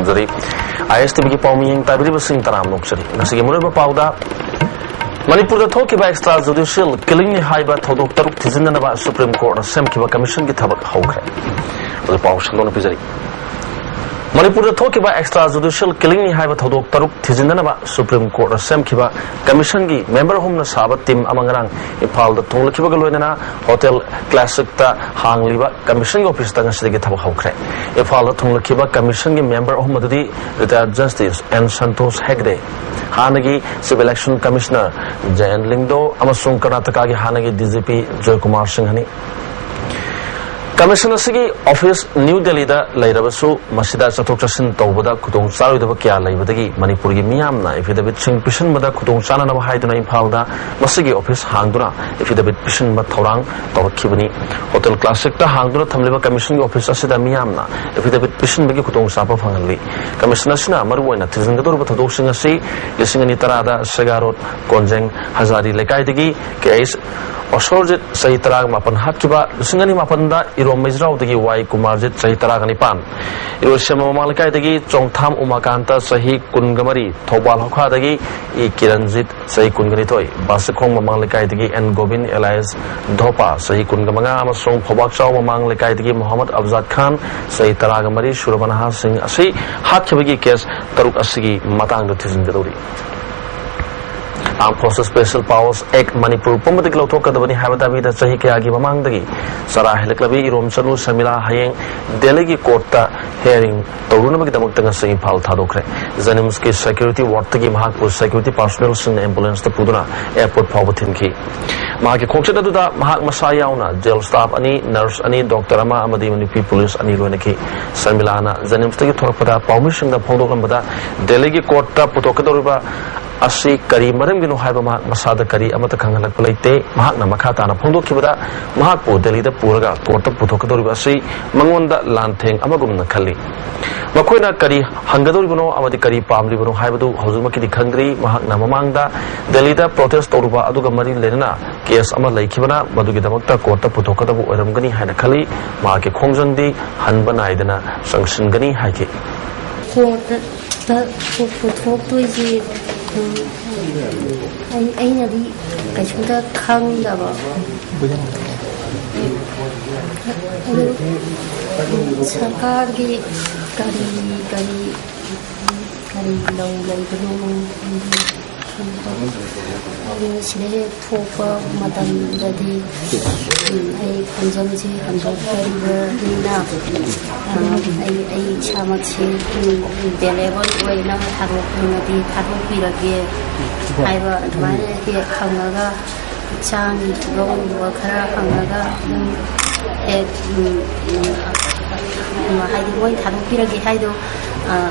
Tamjari ISTV Pauming Tabri Sing Taram Noksari Nasigi Muraba Pauda Manipur the Tokiba extrajudicial killing Haiba Todok Taruk Tizinaba Supreme Court Semkiba Commission Gitabak Hokre the Paushan Pizari Manipur the Tokiba extrajudicial killing Haiba Todok Taruk Tizinaba Supreme Court Semkiba Commission Gi member home na Sabat Tim Amangarang Ipal the Tolakiba Hotel Classic ta Hangliba Commission Office Tangasigi Tabahokre Ipal the Tolakiba Commission Gi member of Madudi retired Justice and Santos Hegde Hanagi Civil Election Commissioner Jayan Lingdo Amasung Karnataka gi Hanagi DGP Joy Kumar Singhani Commissioner Sigi Office New Delhi da Lairabasu Masida Chatok Chasin Tawbada Kutong Saru da Kya Laibadagi Manipur gi Miyamna Affidavit Sing Pishin Bada Kutong Sana na Haiduna Impal da Masigi Office Hangduna Affidavit Pishin Ba Thorang Tawakibani Hotel Classic ta Hangduna Thamliba Commission gi Office Asida Miyamna Affidavit Pishin Bagi Kutong Sapa Phangali Commissioner Sina Maruina Tizingadur Batadok Singa Si Lisingani Tarada Segarot Konjeng Hazari Lekaidagi case Osorjit Sahitarag Mapan Hatkiba Singani Mapanda Iro Mizrao Dagi Wai Kumarjit Sahitaragani Pan Iro Shema Malakai Dagi Chongtham Umakanta Sahi Kungamari Thobal Hokha Dagi I Kiranjit Sahi Kunganitoi Basikong Mamalakai Dagi and Gobin Elias Dhopa Sahi Kungamanga Amasong Phobak Chau Mamalakai Dagi Muhammad Abzad Khan Sahitaragamari Shurabanaha Singh Asi Hatkibagi case Taruk Asigi Matang the Tizin Gadori Armed Forces Special Powers Act Manipur Pumatik Lotoka the Bani Habatabi the Sahiki Agibamangdagi Sarah Heleklabi Rom Salu Samila Hayeng Delegi Kota hearing Torunabaki Damutanga Sing Pal Tadokre Zanimski Security Watagi Mahakpur Security Personnel Sin Ambulance the Puduna Airport Povertinki Mahaki Kokshada Mahak Masayauna Jail Staff Ani Nurse Ani Dr. Ama Amadi Manipi Police Ani Luanaki Samilana Zanimstaki Torpada Permission the Pondokambada Delegi Kota Putokadoriba Asi Kari Maram Gino Haiba Masada Kari Amata Kangalak Palate, Mahakna Makatana Pondo Kibada, Mahakpo, Delhi the Puraga, Porta Putokadoribasi, Mangonda Lanteng, Amagumna Kali. Makoina Kari, Hangadoribuno, Amadi Kari Pam Libuno Haibadu, Hozumaki Kangri, Mahakna Mamanga, Delhi the protest Toruba Aduga Mari Lena, Kias Amalai Kibana, Badugidamata, Kota Putokadabu, Eramgani Hanakali, Maki Kongzandi, Hanbanaidana, Sangsangani Haki. Anh là đi cái chúng ta không đã bảo सरकार की करी lâu lâu cái सिले फोक मतम जदी ai Panjim जी control Kareena ai चामक से bailable वैना थारोक नदी थारोक बिरगे हाइबा अदमाने के खंगागा चांग रोंग वखरा खंगागा हाइदि मोय थारोक बिरगे हाइदो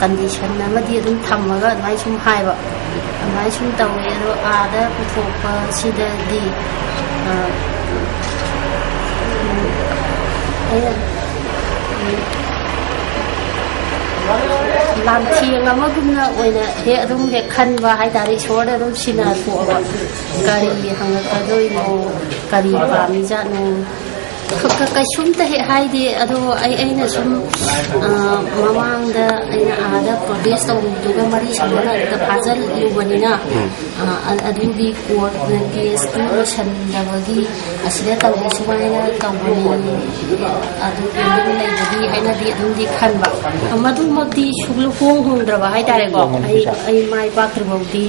कंडीशन अमदी अदुम थम्मगा अदमाय सुम हाइबा अदमाय सुम तवे रो आदा पुथोकपा सिददी Lantiang amagumna oina he adum he khanwa haidari sorda adum sina thuwa kari hangakadoi no kari pami ja no ka sumta he haide ado aina sum mamangda aina ada protest duga mari samana da phajal yubanina adugi court case resolution dawagi asida tawu sumaina tawani adu pending leibadi aina di adum di khanba amadu magdi shuglu hong hondraba haidare ko ai mai pakribodi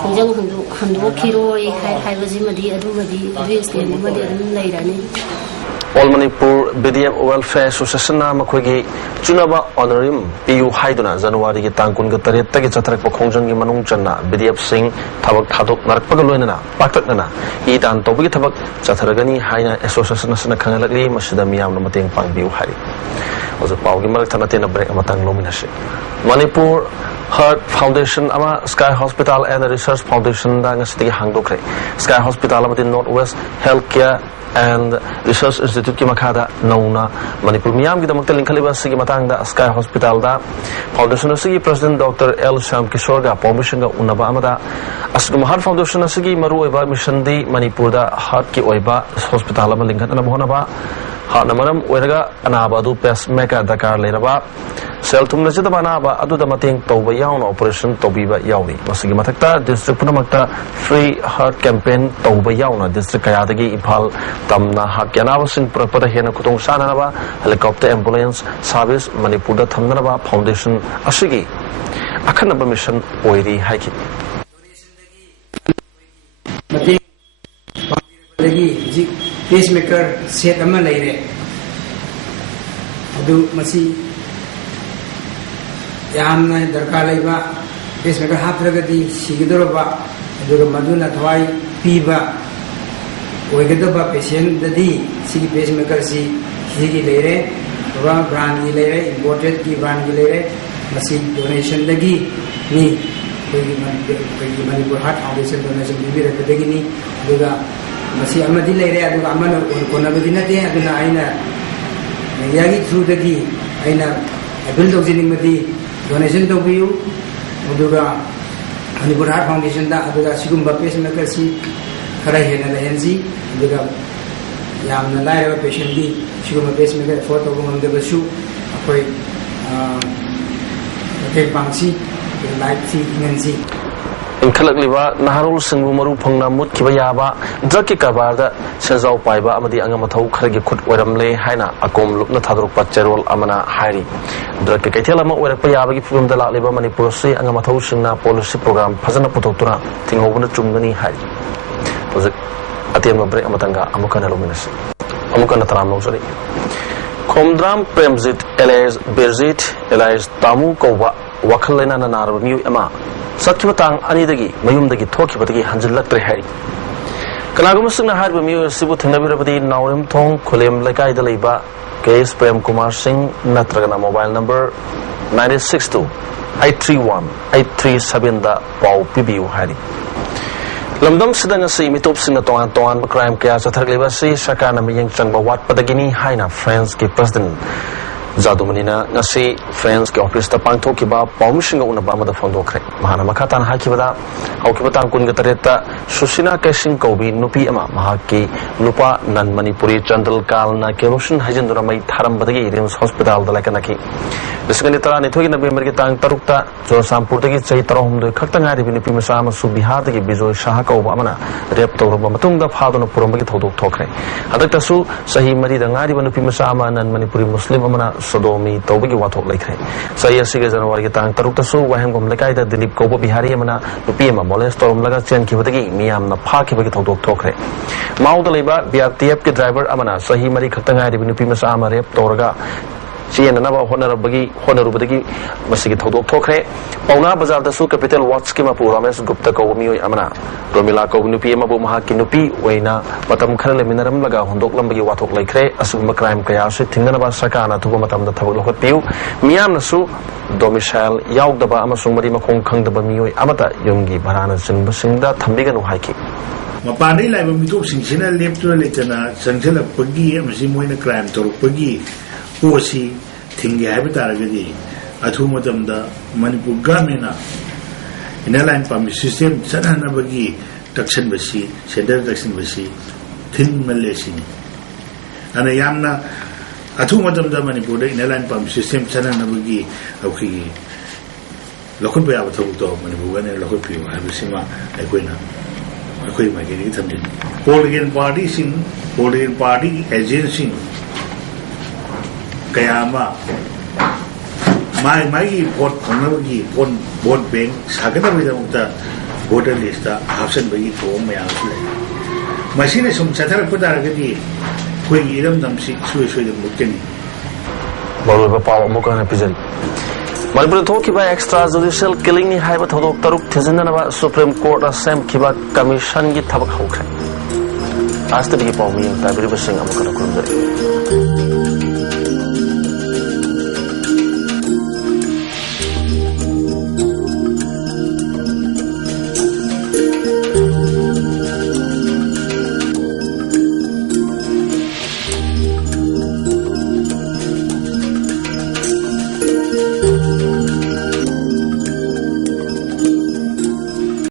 khonjang handu khiroi haibaji madi adu madi state madi adum leirani All Manipur BDF Welfare Association Makwegi Junaba Honorim PU Haiduna January Tankun Gataret Taki Chatrak Pokongjan Manung Chana BDF Singh Tabak Hadok Narpagaloina Pakatana Itan Tobi Tabak Chataragani Haina Association Kangalali Masida Miam Namateng Pang BU Hari was a Pau Gimartanatina break Amatang Nomination Manipur Heart Foundation Ama Sky Hospital and the Research Foundation Dangasiti Hangdokre Sky Hospital Amatin Northwest Healthcare and Research Institute ki makada nauna Manipur miyam ki damakta linkhaliba sigi matangda Sky Hospital da Foundation sigi President Dr. L. Sham Kishore ga permission ga unaba amada asgum Heart Foundation sigi maru oiba mission di Manipur da heart ki oiba hospital ama linkhat na mohona ba heart namaram oiraga anaba du pacemaker dakar leraba sel thum lajada bana ba adu da mateng tawba yauna operation tawbiba yauni masigi mathakta district punamakta free heart campaign tawba yauna district kaya dagi imphal tamna hakyana basing prapada hena khutong sana ba helicopter ambulance service manipur da thamna ba foundation asigi akhanaba mission oiri haiki lagi jik pacemaker set ama leire adu masi yamna darkar laiba pacemaker hapragadi sigidoroba adu maduna thwai piba oigadaba patient dadi sigi pacemaker sigi leire ora brand gi leire imported gi brand gi leire masi donation dagi ni Manipur Heart Foundation donation bibira kadagi ni aduga masi amadi leire aduga amana konabadi nate aduna aina yagi through dagi aina abil dojini madi donation to biu aduga Manipur Heart Foundation da aduga sigumba pacemaker si khara hena lehenji aduga yamna laira patient di sigumba pacemaker photo gumam de basu akoi okay pangsi life si ngensi inkhalak liba naharul singbu maru phangna mut kiba yaba drug ki kabar da sejau paiba amadi angama thau kharagi khut oramle haina akom lupna thadruk pa cherol amana hairi drug ki kaithela ma orak pa yaba gi phum da la liba manipur se angama thau singna policy program phajana puthoktura thingobuna chumgani hai project atiam ma break amatanga amukana luminas amukana taram losari khomdram premjit elias berzit elias tamu kowa wakhalena na nar mi ama satkibatang ani dagi mayum dagi thokibadagi hanjilaktre hai kanagum singna harba mi sibu thingnabirabadi naurem thong khulem laikai da leiba ks prem kumar singh natragana mobile number 962-831-837 da pau pibiu hari lamdam sidanga si mitop singna tongan crime kaya sathargliba si sakana miyang changba wat padagini haina friends ki president JADUMANI na ngasi friends ke office ta pangthokiba permission ga unaba amada phondokre mahana makhatan hakibada haukibata kun ga tareta susina kasing kobi nupi ama mahaki nupa nan manipuri chandal kalna kerosene hajendura mai tharam badagi rims hospital da lakanaki bisgani tara ni thogi november ki tang tarukta josampur dagi chai tarom do khakta ngari bi nupi masa ma su bihar dagi bijoy shah koba amana rep tawrba matungda phadona purambagi thodok thokre adakta su sahi mari da ngari nupi masa ma nan manipuri muslim amana sodomi tawbagi wathok laikre sai asiga january ki tang tarukta su wahemgom lekai da dilip koba bihari amana nupi ma molest torom laga chen kibadagi miyam na phakibagi thodok thokre mauda leiba BRTF ki driver amana sahi mari khakta ngari bi nupi masa ma rep tawraga chien na ba honorubadagi masigi thodok thokre pauna bazar da su capital watch ki mapu ramesh gupta ko mioi amana romila ko nupi mabu mahaki nupi oina matam khara le minaram laga hondok lambagi wathok laikre asugma crime kaya se thingna ba sakana thuba matam da thabak lokhat piu miyam na su domicile yaugdaba amasung mari makhong khangdaba mioi amata yumgi barana sinba singda thambiganu haiki mapani lai mitop singsina leptura letana sangsela pagi amasi moina crime torupagi osi thingi habitaragadi athu matamda manipur gamena inaline pam system sanana bagi takshan basi center takshan basi thin malaysia ana yamna athu matamda manipur da inaline pam system sanana bagi auki lokon ba athu to manipur gane lokon pi habisima aikoina akoi ma geni thamdin political party agency kayama mai vote konabagi vote bank sagana bidamta voter list option bagi form mayam sule machine sum chathara pudaragadi koi iram damsi suwe mukeni bolba pawa mukana pijari Manipur thokiba extrajudicial killing ni haiba thodok taruk thijinna ba Supreme Court assem kiba commission gi thabak hokre astri gi pawmi tabiri basing amukana kurumjari